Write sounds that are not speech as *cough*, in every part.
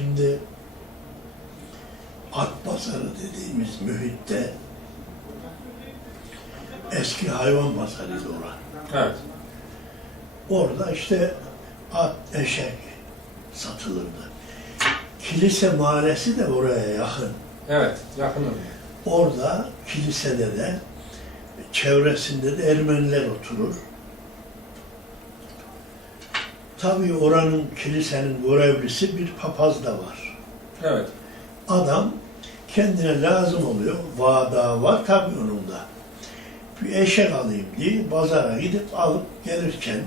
Şimdi at pazarı dediğimiz mühitte eski hayvan pazarıydı orası. Evet. Orada işte at, eşek satılırdı. Kilise mahallesi de oraya yakın. Evet. Yakınım. Orada kilisede de çevresinde de Ermeniler oturur. Tabii oranın kilisenin görevlisi bir papaz da var. Evet. Adam kendine lazım oluyor. Vada var tabii onun da. Bir eşek alayım diye pazara gidip alıp gelirken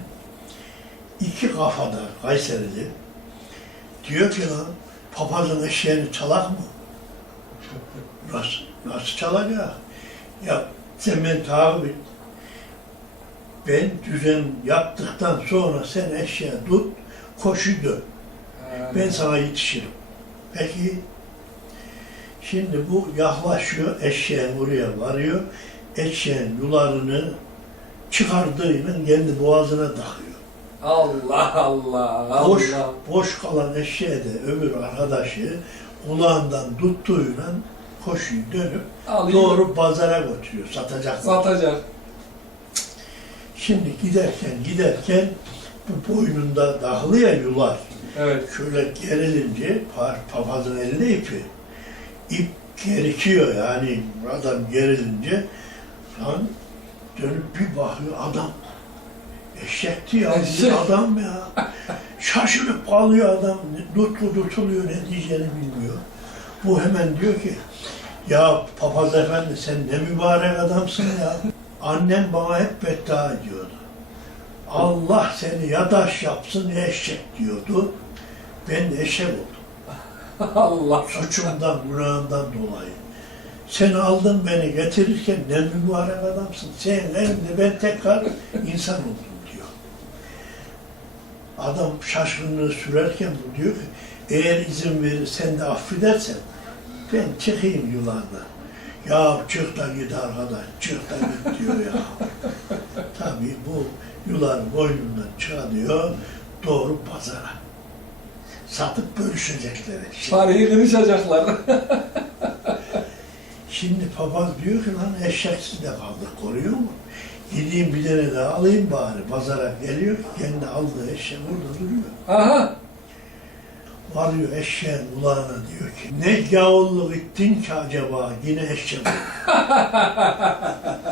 iki kafada Kayserili diyor ki lan papazın eşeğini çalak mı? *laughs* Nasıl, nasıl çalacak? Ya sen beni takip et. Ben düzen yaptıktan sonra sen eşeğe tut, koşu dön. Ben sana yetişirim. Peki, şimdi bu yaklaşıyor, eşeğin oraya varıyor. Eşeğin yularını çıkardığıyla kendi boğazına takıyor. Allah Allah Boş, Allah. boş kalan eşeğe de öbür arkadaşı kulağından tuttuğuyla koşuyu dönüp Alayım. doğru pazara götürüyor, satacak. Satacak. Şimdi giderken giderken bu boynunda dahlı ya yular. Evet. Şöyle gerilince pa- papazın elinde ipi. İp gerikiyor yani adam gerilince lan dönüp bir bakıyor adam. Eşekti ya, Eşek. adam ya. Şaşırıp kalıyor adam. Tutlu tutuluyor ne diyeceğini bilmiyor. Bu hemen diyor ki ya papaz efendi sen ne mübarek adamsın ya. Annem bana hep beddua ediyordu. Allah seni yadaş yapsın eşek diyordu. Ben eşek oldum. *laughs* Allah. Suçumdan, günahımdan dolayı. Sen aldın beni getirirken ne mübarek adamsın. Senin elinde ben tekrar insan oldum diyor. Adam şaşkınlığı sürerken bu diyor ki eğer izin verirsen de affedersen ben çıkayım yılandan. Ya çık da git arkadaş, çık da git diyor ya. *laughs* Tabii bu yılan boynundan çıkarıyor, doğru pazara. Satıp bölüşecekleri. Şimdi, Parayı kırışacaklar. *laughs* şimdi papaz diyor ki lan eşeksiz de kaldık koruyor mu? Gideyim bir tane daha alayım bari. Pazara geliyor, kendi aldığı eşek orada duruyor. Aha. Varıyor eşeğin kulağına diyor ki ne gavulluk ettin ki acaba yine oldu. *laughs*